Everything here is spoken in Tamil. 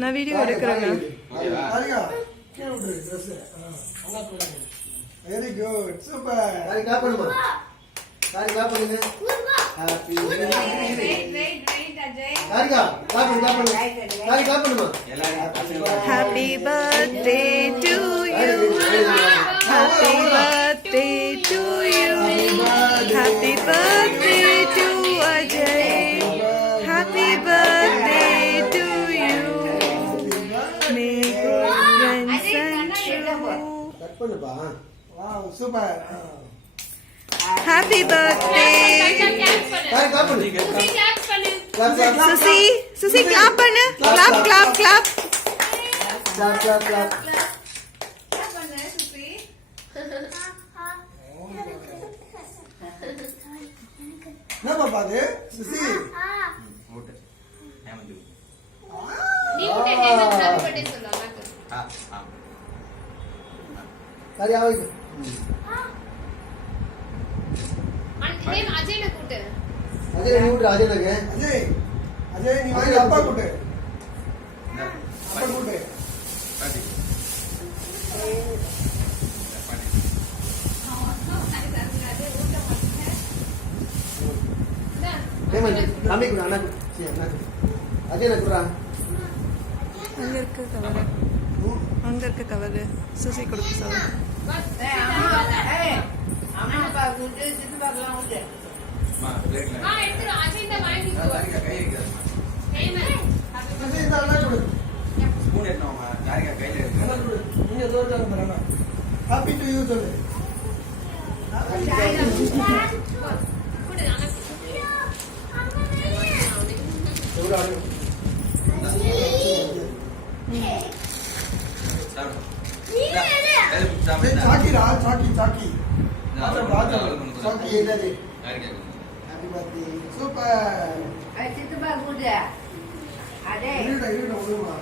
நான் வீடியோ எடுக்கிறேங்க. Very good super. காரி கிளாப் பண்ணுமா? காரி கிளாப் பண்ணுங்க. ஹாப்பி காரிகா கிளாப் பண்ணு. காரி கிளாப் பண்ணுமா? Happy birthday to you. Happy birthday to you. Happy birthday to Ajay. Happy birthday to you. May good friends true. Cut பண்ணுப்பா. Wow super. Happy birthday. காரி கிளாப் பண்ணு. Susi clap பண்ணு. Clap clap clap. Clap. என்ன பாப்பா அது? சுசி. ஓகே. ஹேமந்த். நீ உடனே ஹேமந்த் ஹாப்பி பர்த்டே சொல்லு அம்மாக்கு. காரி ஆவுது. ஹேம் அஜய்ல கூட்டு. அஜய் நீ விட்டு அஜய்க்கு. அஜய் நீ வாங்க அப்பா கூட்டு. அப்பா கூட்டு. பாட்டி. ஹேமந்த் தம்பி கூட அண்ணா கூட. சரி அண்ணா கூட. அஜய் நக்குறா. அங்க இருக்க கவர். அங்க இருக்க கவர். சுசி கொடுக்க சொல்லுங்க. அம்மா அப்பா கூட்டு சித்து பார்க்கலாம் கூட்டு. பிளேட்ல. எடுத்து அஜய் இந்த வாங்கி போ. தாரிகா கை வைக்கிறாமா? ஹேமந்த் அஜய் இந்த அண்ணா கூட. ஸ்பூன் எடுத்துமா? தாரிகா கையில அண்ணா இருக்கு. கூட. நீங்க தோட்ட வரணும். ஹாப்பி டு யூ சொல்லு. கூட்டு அண்ணா. எவ்வளவு சாக்கிரா சாக்கி சாக்கி என்னது ஹாப்பி பர்த்டே சூப்பர் சித்தப்பா கூட்டு. அடே இருடா ஒண்ணுமா